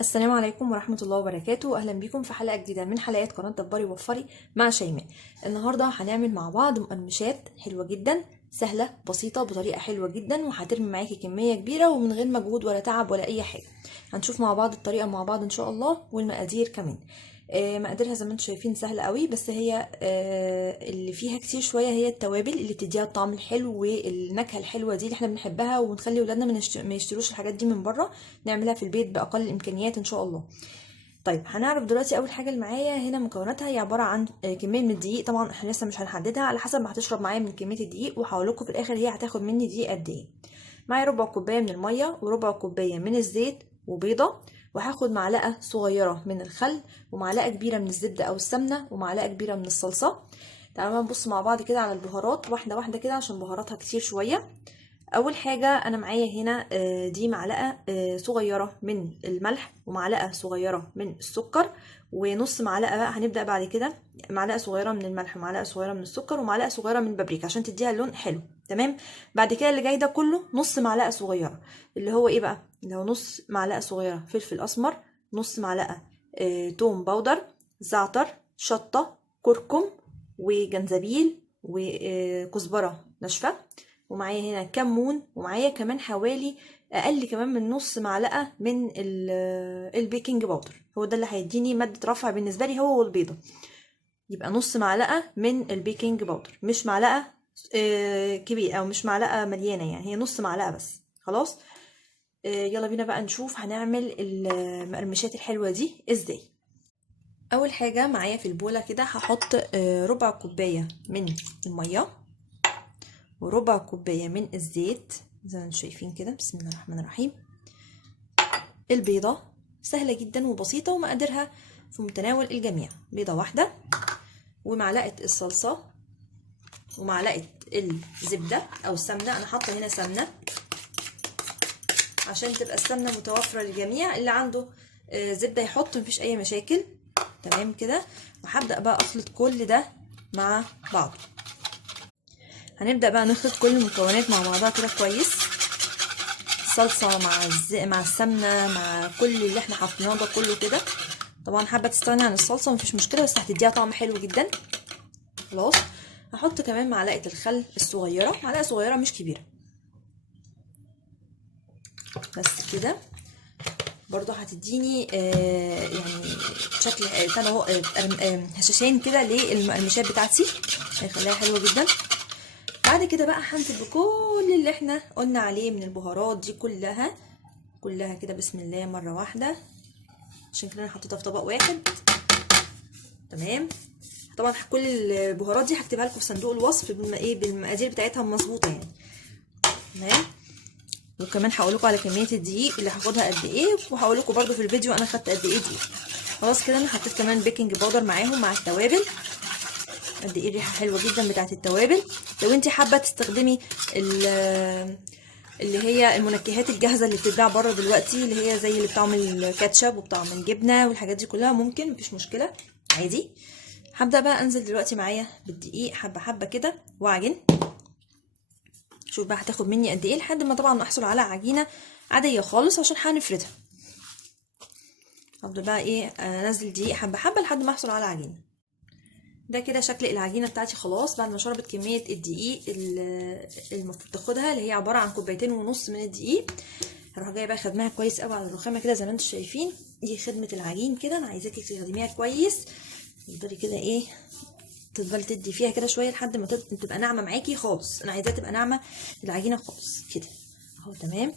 السلام عليكم ورحمة الله وبركاته. أهلا بكم في حلقة جديدة من حلقات قناة دبري ووفري مع شيماء. النهاردة هنعمل مع بعض مقرمشات حلوة جدا، سهلة بسيطة بطريقة حلوة جدا، وهترمي معاكي كمية كبيرة ومن غير مجهود ولا تعب ولا أي حاجة. هنشوف مع بعض الطريقة مع بعض إن شاء الله، والمقادير كمان. مقاديرها زي ما انتم شايفين سهلة قوي، بس هي اللي فيها كتير شوية هي التوابل اللي بتديها الطعم الحلو والنكهة الحلوة دي اللي احنا بنحبها، ونخلي ولادنا ما يشتروش الحاجات دي من بره، نعملها في البيت بأقل الإمكانيات إن شاء الله. طيب هنعرف دلوقتي اول حاجه اللي معايا هنا مكوناتها. هي عباره عن كميه من الدقيق، طبعا احنا لسه مش هنحددها، على حسب ما هتشرب معايا من كميه الدقيق، وهقول لكم في الاخر هي هتاخد مني دقيق قد ايه. معايا ربع كوبايه من الميه، وربع كوبايه من الزيت، وبيضه، وهاخد معلقه صغيره من الخل، ومعلقه كبيره من الزبده او السمنه، ومعلقه كبيره من الصلصه. تعالوا نبص مع بعض كده على البهارات واحده واحده كده عشان بهاراتها كتير شويه. اول حاجه انا معايا هنا دي معلقه صغيره من الملح، ومعلقه صغيره من السكر، ونص معلقه بقى هنبدا بعد كده، معلقه صغيره من الملح ومعلقه صغيره من السكر ومعلقه صغيره من البابريكا عشان تديها لون حلو. تمام. بعد كده اللي جاي ده كله نص معلقه صغيره، اللي هو ايه بقى، اللي هو نص معلقه صغيره فلفل اسمر، نص معلقه توم باودر، زعتر، شطه، كركم، وجنزبيل، وكزبره ناشفه، ومعايا هنا كمون، ومعايا كمان حوالي اقل كمان من نص معلقه من البيكنج باودر. هو ده اللي هيديني ماده رفع بالنسبه لي، هو والبيضه. يبقى نص معلقه من البيكنج باودر، مش معلقه كبيره او مش معلقه مليانه، يعني هي نص معلقه بس. خلاص. يلا بينا بقى نشوف هنعمل المقرمشات الحلوه دي ازاي. اول حاجه معايا في البوله كده هحط ربع كوبايه من الميه، وربع كوباية من الزيت زي ما انتم شايفين كده. بسم الله الرحمن الرحيم. البيضة سهلة جدا وبسيطة ومقاديرها في متناول الجميع. بيضة واحدة، ومعلقة الصلصة، ومعلقة الزبدة أو السمنة. أنا حاطة هنا سمنة عشان تبقى السمنة متوفرة للجميع. اللي عنده زبدة يحط، مفيش أي مشاكل. تمام كده. وهبدأ بقى أخلط كل ده مع بعضه. هنبدأ بقى نخلط كل المكونات مع بعضها كده كويس، الصلصة مع السمنة مع كل اللي احنا حطيناه ده كله كده. طبعا حابة تستغني عن الصلصة مفيش مشكلة، بس هتديها طعم حلو جدا. خلاص. هحط كمان معلقة الخل الصغيرة، معلقة صغيرة مش كبيرة، بس كده. برضو هتديني يعني شكل اهو هشاشين كده للمقرمشات بتاعتي، هيخليها حلوة جدا. بعد كده بقى هنزل بكل اللي احنا قلنا عليه من البهارات دي كلها كده بسم الله مرة واحدة، عشان كده انا حطيتها في طبق واحد. تمام. طبعا كل البهارات دي هكتبها لكم في صندوق الوصف بالمقادير بتاعتها مظبوطه يعني. تمام. وكمان هقول لكم على كميه الدقيق اللي هاخدها قد ايه، وهقول لكم برده في الفيديو انا خدت قد ايه دقيق. خلاص كده. انا حطيت كمان بيكنج باودر معاهم مع التوابل. قد ايه الريحه حلوه جدا بتاعت التوابل. لو انت حابه تستخدمي اللي هي المنكهات الجاهزه اللي بتتباع بره دلوقتي، اللي هي زي اللي بطعم الكاتشب وبطعم الجبنه والحاجات دي كلها، ممكن مفيش مشكله عادي. هبدا بقى انزل دلوقتي معايا بالدقيق حبه حبه كده واعجن. شوف بقى هتاخد مني قد ايه لحد ما طبعا احصل على عجينه عاديه خالص عشان هنفردها. هفضل بقى انزل دقيق حبه حبه لحد ما احصل على عجينه. ده كده شكل العجينه بتاعتي خلاص بعد ما شربت كميه الدقيق اللي المفروض تاخدها، اللي هي عباره عن كوبايتين ونص من الدقيق. هروح جايه بقى خدمها كويس قوي على الرخامه كده زي ما انتم شايفين. دي خدمه العجين كده، انا عايزاكي تخدميها كويس. تفضلي كده تفضلي تدي فيها كده شويه لحد ما تبقى ناعمه معاكي خالص. انا عايزاها تبقى ناعمه العجينه خالص كده اهو. تمام.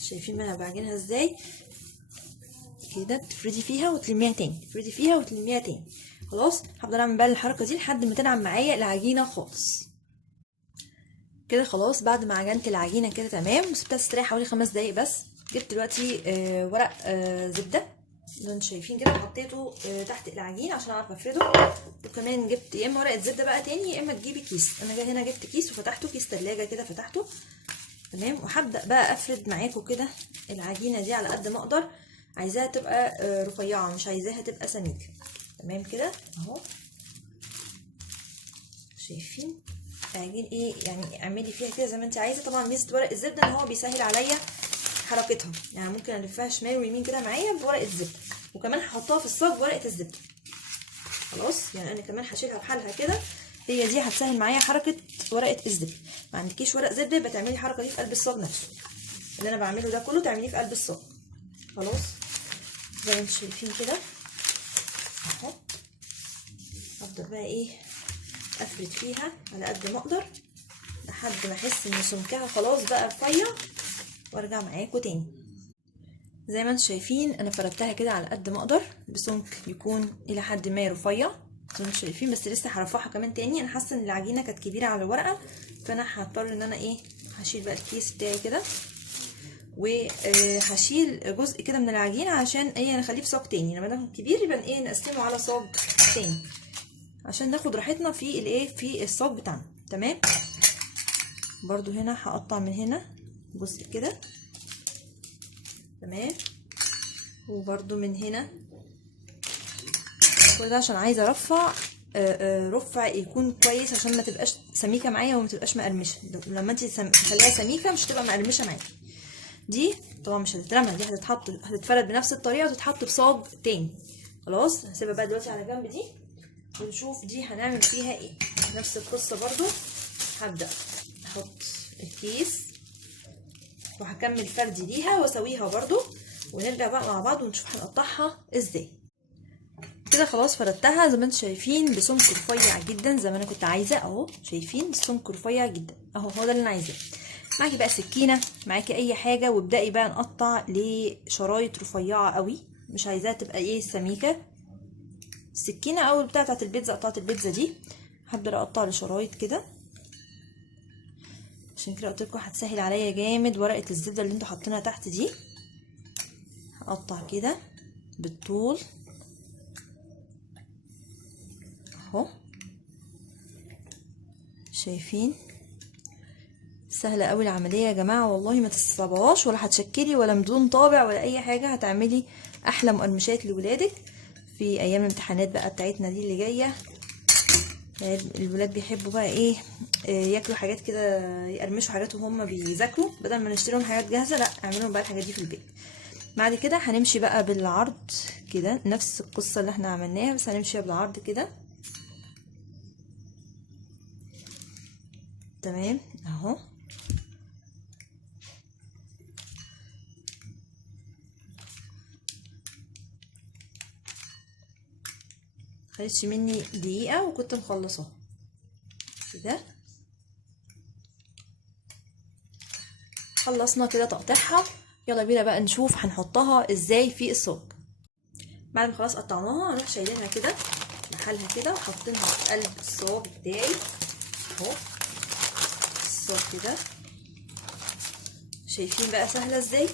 شايفين بقى انا بعجنها ازاي كده. تفردي فيها وتلميها تاني، تفردي فيها وتلميها تاني. خلاص. هفضل اعمل بقى الحركه دي لحد ما تنعم معايا العجينه خالص كده. خلاص. بعد ما عجنت العجينه كده تمام وسبتها تستريح حوالي 5 دقايق بس، جبت دلوقتي ورق زبده اللي انتوا شايفين كده، حطيته تحت العجين عشان اعرف افرده. وكمان جبت يا اما ورقه زبده بقى تاني، يا اما تجيبي كيس. انا هنا جبت كيس وفتحته، كيس تلاجة كده فتحته. تمام. وهبدا بقى افرد معاكم كده العجينه دي على قد ما اقدر. عايزاها تبقى رفيعه، مش عايزاها تبقى سميكه. تمام كده اهو. شايفين العجين يعني اعملي فيها كده زي ما انت عايزه. طبعا ميزه ورق الزبده ان هو بيسهل عليا حركتها، يعني ممكن الفها شمال ويمين كده معايا بورقه زبده، وكمان هحطها في الصاج بورقه الزبده. خلاص يعني انا كمان هشيلها بحالها كده، هي دي هتسهل معايا حركه ورقه الزبده. ما عندكيش ورق زبده يبقى تعملي الحركه دي في قلب الصاج نفسه، اللي انا بعمله ده كله تعمليه في قلب الصاج. خلاص زي ما انتم شايفين كده اهو. هفضل بقى ايه افرد فيها على قد ما اقدر لحد ما احس ان سمكها خلاص بقى رفيع، وارجع معاكم تاني. زي ما انتم شايفين انا فردتها كده على قد ما اقدر بسمك يكون الى حد ما رفيع زي ما انتم شايفين، بس لسه هرفعها كمان تاني. انا حاسه ان العجينه كانت كبيره على الورقه، فانا هضطر ان انا ايه هشيل بقى الكيس بتاعي كده، وهشيل جزء كده من العجينه عشان ايه نخليه في صاج تاني. لما ده كبير يبقى ايه نقسمه على صاج تاني عشان ناخد راحتنا في الايه في الصاج بتاعنا. تمام. برضو هنا هقطع من هنا جزء كده. تمام. وبرضو من هنا كل ده عشان عايزه ارفع رفع يكون كويس عشان ما تبقاش سميكه معايا وما تبقاش مقرمشه. لما انت تخليها سميكه مش هتبقى مقرمشه معاكي. دي طبعا مش هتترمى، دي هتتفرد بنفس الطريقه وتتحط في صاج تاني. خلاص هسيبها بقى دلوقتي على جنب دي، ونشوف دي هنعمل فيها ايه. نفس القصه برضو هبدا احط الكيس وهكمل فردي ليها واسويها برضو، ونرجع بقى مع بعض ونشوف هنقطعها ازاي. كده خلاص فردتها زي ما انتم شايفين بسمك رفيع جدا زي ما انا كنت عايزه اهو. شايفين السمك رفيع جدا اهو، هو ده اللي انا عايزاه. معاكي بقى سكينه، معاكي اي حاجه، وابدأي بقى نقطع لشرايط رفيعه قوي، مش عايزاها تبقى ايه سميكه. السكينه او البتاعه بتاعت البيتزا، قطعه البيتزا دي هبدأ اقطع لشرايط كده، عشان كده قلت لكم هتسهل عليا جامد ورقه الزبده اللي انتوا حاطينها تحت دي. هقطع كده بالطول اهو. شايفين سهله قوي العمليه يا جماعه والله، ما تستصعبوهاش ولا هتشكلي ولا بدون طابع ولا اي حاجه. هتعملي احلى مقرمشات لولادك في ايام الامتحانات بقى بتاعتنا دي اللي جايه. الولاد بيحبوا بقى ايه ياكلوا حاجات كده، يقرمشوا حاجات وهم بيذاكروا، بدل ما نشتري لهم حاجات جاهزه لا اعملوا بقى الحاجات دي في البيت. بعد كده هنمشي بقى بالعرض كده، نفس القصه اللي احنا عملناها بس هنمشي بالعرض كده. تمام اهو. خدتش مني دقيقه وكنت مخلصاها كده. خلصنا كده تقطيعها، يلا بينا بقى نشوف هنحطها ازاي في الصاج. بعد ما خلاص قطعناها هنروح شايلينها كده بحالها كده وحاطينها في قلب الصاج بتاعي اهو. الصاج كده شايفين بقى سهله ازاي،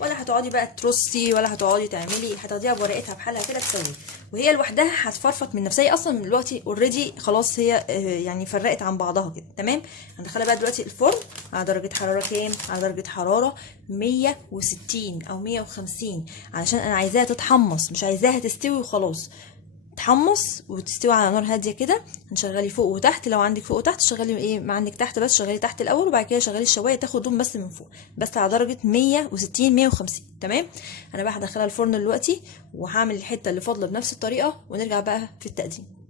ولا هتقعدي بقى ترصي ولا هتقعدي تعملي، هتاخديها بورقتها بحالها كده تسوي، وهي لوحدها هتفرفط من نفسها. هي اصلا دلوقتي اوريدي خلاص هي يعني فرقت عن بعضها كده. تمام. هندخلها بقى دلوقتي الفرن على درجه حراره كام؟ على درجه حراره 160 او 150 علشان انا عايزاها تتحمص، مش عايزاها تستوي وخلاص. تحمص وتستوي على نار هاديه كده. هنشغلي فوق وتحت، لو عندك فوق وتحت شغلي ايه ما عندك تحت بس شغلي تحت الاول، وبعد كده شغلي الشوايه تاخد لون بس من فوق، بس على درجه 160 150. تمام. انا بقى هدخلها الفرن دلوقتي وهعمل الحته اللي فاضله بنفس الطريقه، ونرجع بقى في التقديم.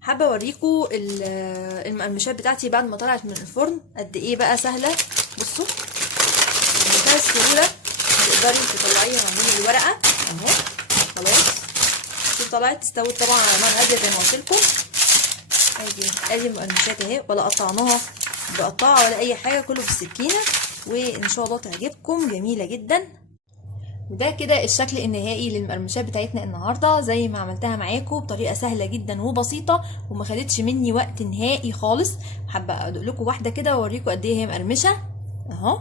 حابه اوريكم المقرمشات بتاعتي بعد ما طلعت من الفرن قد ايه بقى سهله. بصوا بمنتهى السهوله تقدري تطلعيها من الورقه اهو. خلاص طلعت استوت طبعا على نار هاديه زي ما قلت لكم. ادي المقرمشات اهي، ولا قطعناها بقطعه ولا اي حاجه، كله بالسكينه، وان شاء الله تعجبكم، جميله جدا. وده كده الشكل النهائي للمقرمشات بتاعتنا النهارده، زي ما عملتها معاكم بطريقه سهله جدا وبسيطه، وما خدتش مني وقت نهائي خالص. حابه ادوق لكم واحده كده واوريكم قد ايه هي مقرمشه اهو،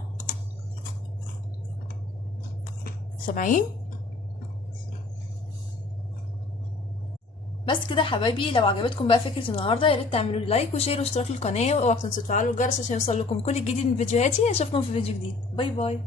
سامعين؟ بس كده حبايبي، لو عجبتكم بقى فكره النهارده يا ريت تعملوا لي لايك وشير واشتراك للقناه، واوعوا تنسوا تفعلوا الجرس عشان يوصل لكم كل جديد من فيديوهاتي. اشوفكم في فيديو جديد، باي باي.